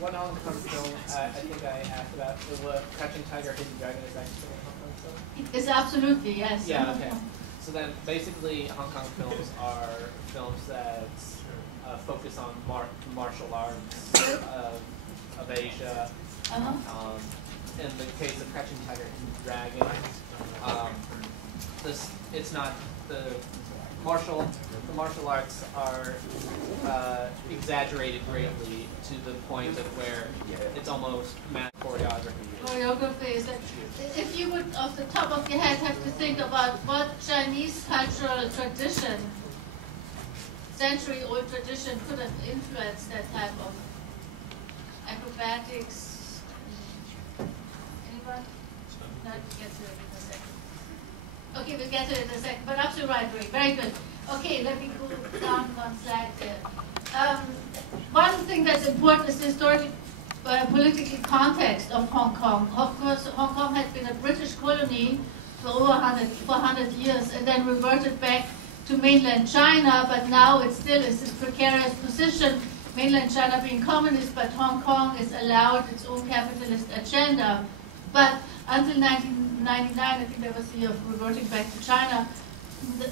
one Hong Kong film I think I asked about, the Crouching Tiger, Hidden Dragon, is actually a Hong Kong film? It's absolutely, yes. Yeah, okay. So then basically Hong Kong films are films that focus on martial arts of Asia. In the case of Crouching Tiger, Hidden Dragon, it's not the martial arts are exaggerated greatly to the point of where it's almost math choreography. Choreography is like, if you would, off the top of your head, have to think about what Chinese cultural tradition, century-old tradition, could have influenced that type of acrobatics. Anyone? No, we'll get to it in a second. Okay, we'll get to it in a second, but absolutely right, Ray. Very good. Okay, let me go down one slide there. One thing that's important is the historical political context of Hong Kong. Of course, Hong Kong had been a British colony for over 100 years and then reverted back to mainland China, but now it still is this precarious position, mainland China being communist, but Hong Kong is allowed its own capitalist agenda. But until 1999, I think that was the year of reverting back to China,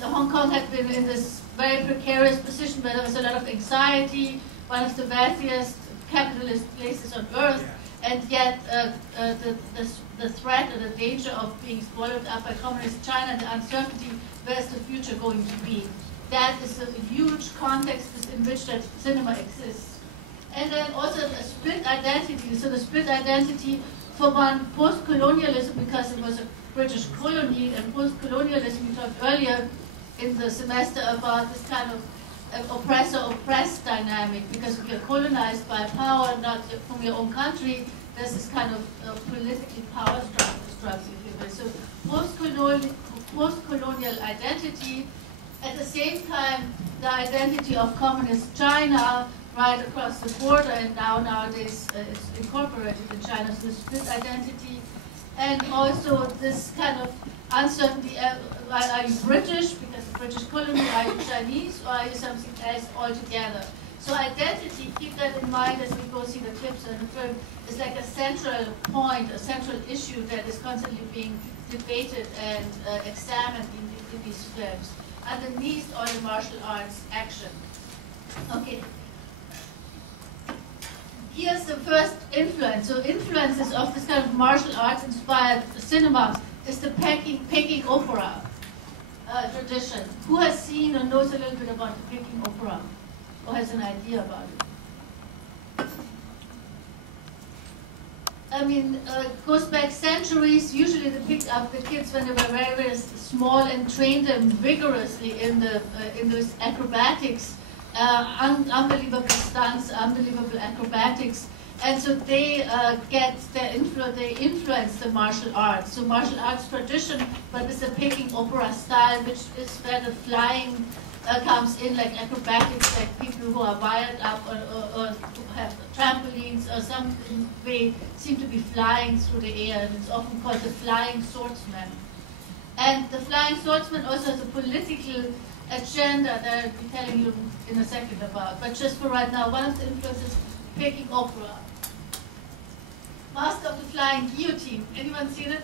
Hong Kong had been in this very precarious position where there was a lot of anxiety, one of the wealthiest capitalist places on earth, and yet the threat or the danger of being swallowed up by communist China and the uncertainty, where's the future going to be? That is a huge context in which that cinema exists. And then also a split identity, so the split identity for one, post-colonialism, because it was a British colony, and post-colonialism, we talked earlier in the semester about this kind of oppressor-oppressed dynamic, because if you're colonized by power, not from your own country, there's this kind of political power struggle, if you will. So post-colonial identity, at the same time, the identity of communist China right across the border, and nowadays it's incorporated in China, so the split identity, and also this kind of uncertainty, are you British, because the British colony, are you Chinese, or are you something else altogether? So identity, keep that in mind as we go see the clips in the film, is like a central point, a central issue that is constantly being debated and examined in these films, underneath all the martial arts action. Okay. Here's the first influence. So influences of this kind of martial arts inspired cinema is the Peking opera tradition. Who has seen or knows a little bit about the Peking opera, or has an idea about it? I mean, it goes back centuries. Usually they picked up the kids when they were very, very small and trained them vigorously in those acrobatics. Unbelievable stunts, unbelievable acrobatics, and so they get their influence. They influence the martial arts. So martial arts tradition, but with the Peking opera style, which is where the flying comes in, like acrobatics, like people who are wired up or have trampolines or some way seem to be flying through the air, and it's often called the flying swordsman. And the flying swordsman also has a political agenda that I'll be telling you in a second about. But just for right now, one of the influences, Peking opera. Master of the Flying Guillotine. Anyone seen it?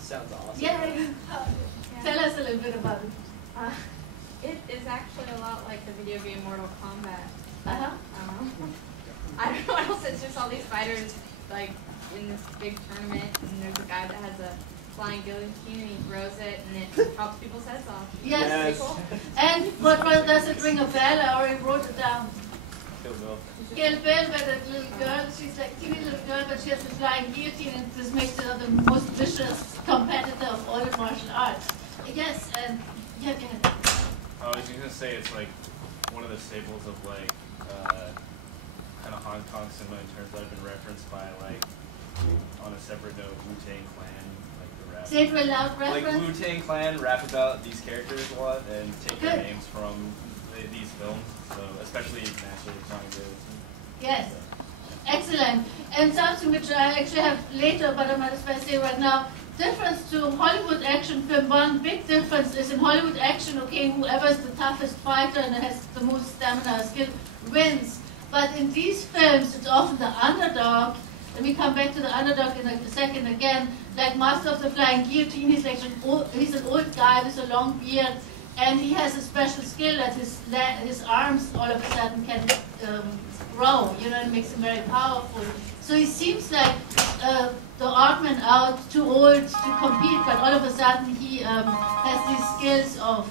Sounds awesome. Yeah. Tell us a little bit about it. It is actually a lot like the video game Mortal Kombat. Uh-huh. I don't know what else. It's just all these fighters like in this big tournament, and there's a guy that has a flying guillotine and he throws it and it chops people's heads off. Yes. Cool. And what does it ring a bell? I already wrote it down. Kill Bill. Kill Bill, where that little girl, she's like a teeny little girl, but she has the flying guillotine, and this makes her the most vicious competitor of all the martial arts. Yes, and yeah, go ahead. I was just gonna say it's like one of the staples of like kind of Hong Kong cinema in terms that have been referenced by like on a separate note Wu-Tang Clan, like the rap. Say it real loud, reference. Like Wu-Tang Clan rap about these characters a lot and take their names from these films, so especially naturally Johnny Davis. Yes, excellent. And something which I actually have later, but I might as well say right now. Difference to Hollywood action film, one big difference is in Hollywood action, okay, whoever is the toughest fighter and has the most stamina skill wins. But in these films, it's often the underdog. Let me come back to the underdog in a second again. Like Master of the Flying Guillotine, he's an old guy with a long beard, and he has a special skill that his arms all of a sudden can grow. You know, it makes him very powerful. So he seems like the odd man out, too old to compete, but all of a sudden he has these skills of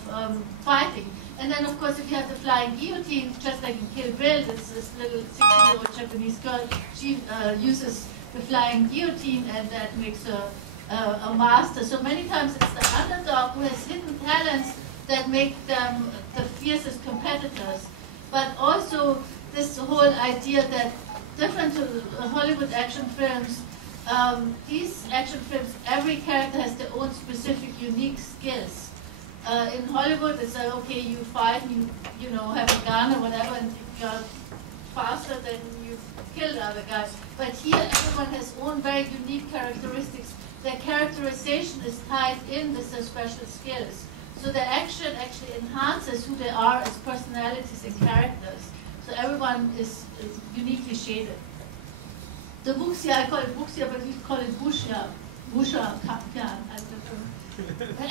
fighting. And then, of course, if you have the flying guillotine, just like in Kill Bill, this little 16-year-old Japanese girl, she uses the flying guillotine, and that makes her a master. So many times it's the underdog who has hidden talents that make them the fiercest competitors. But also this whole idea that different to Hollywood action films, these action films, every character has their own specific, unique skills. In Hollywood, it's like, okay, you fight, you know, have a gun or whatever, and if you're faster, then you kill the other guy. But here, everyone has own very unique characteristics. Their characterization is tied in with their special skills. So the action actually enhances who they are as personalities and characters. So everyone is uniquely shaded. The Wuxia, I call it Wuxia, but you call it Wuxia. Wuxia, Pian.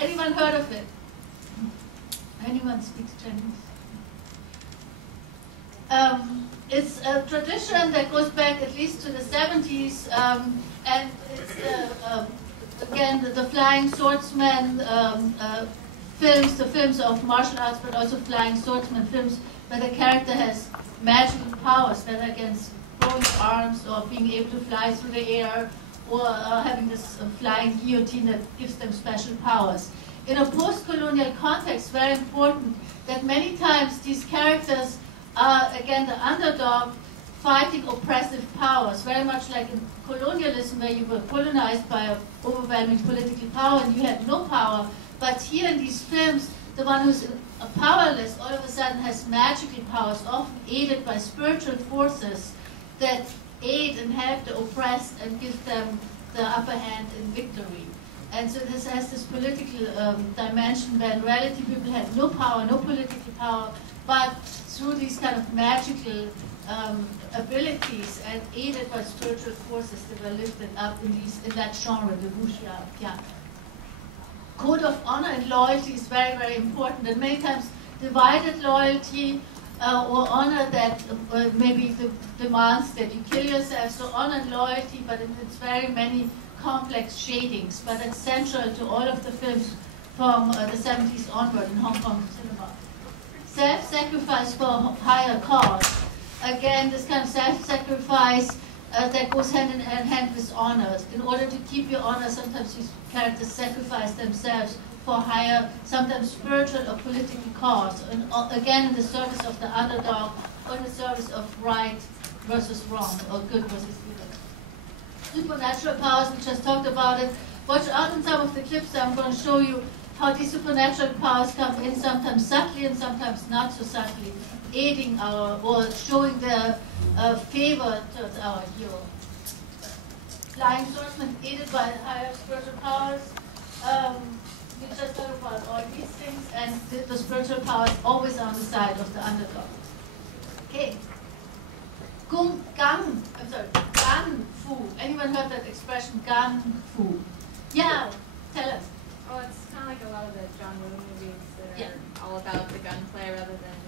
Anyone heard of it? Anyone speaks Chinese? It's a tradition that goes back at least to the 70s, and it's again the flying swordsman films, the films of martial arts, but also flying swordsman films where the character has magical powers, whether against growing arms or being able to fly through the air, or having this flying guillotine that gives them special powers. In a post-colonial context, very important that many times these characters are, again, the underdog fighting oppressive powers, very much like in colonialism where you were colonized by an overwhelming political power and you had no power. But here in these films, the one who's powerless all of a sudden has magical powers, often aided by spiritual forces that aid and help the oppressed and give them the upper hand in victory. And so this has this political dimension where in reality people had no power, no political power, but through these kind of magical abilities and aided by spiritual forces that were lifted up in that genre, the Wuxia, Pian. Code of honor and loyalty is very, very important, and many times divided loyalty or honor that maybe demands that you kill yourself. So honor and loyalty, but it's very many complex shadings, but it's central to all of the films from the 70s onward in Hong Kong cinema. Self-sacrifice for a higher cause. Again, this kind of self-sacrifice that goes hand in hand with honor. In order to keep your honor, sometimes these characters sacrifice themselves for higher, sometimes spiritual or political cause. And again, in the service of the underdog, or in the service of right versus wrong, or good versus evil. Supernatural powers, we just talked about it. Watch out in some of the clips. I'm going to show you how these supernatural powers come in, sometimes subtly and sometimes not so subtly, aiding or showing their favor towards our hero. Flying swordsman aided by higher spiritual powers. We just talked about all these things, and the spiritual power is always on the side of the underdog. Okay. Gun fu. Anyone heard that expression, gun fu? Yeah, tell us. Oh, it's kind of like a lot of the John Woo movies that are all about the gunplay rather than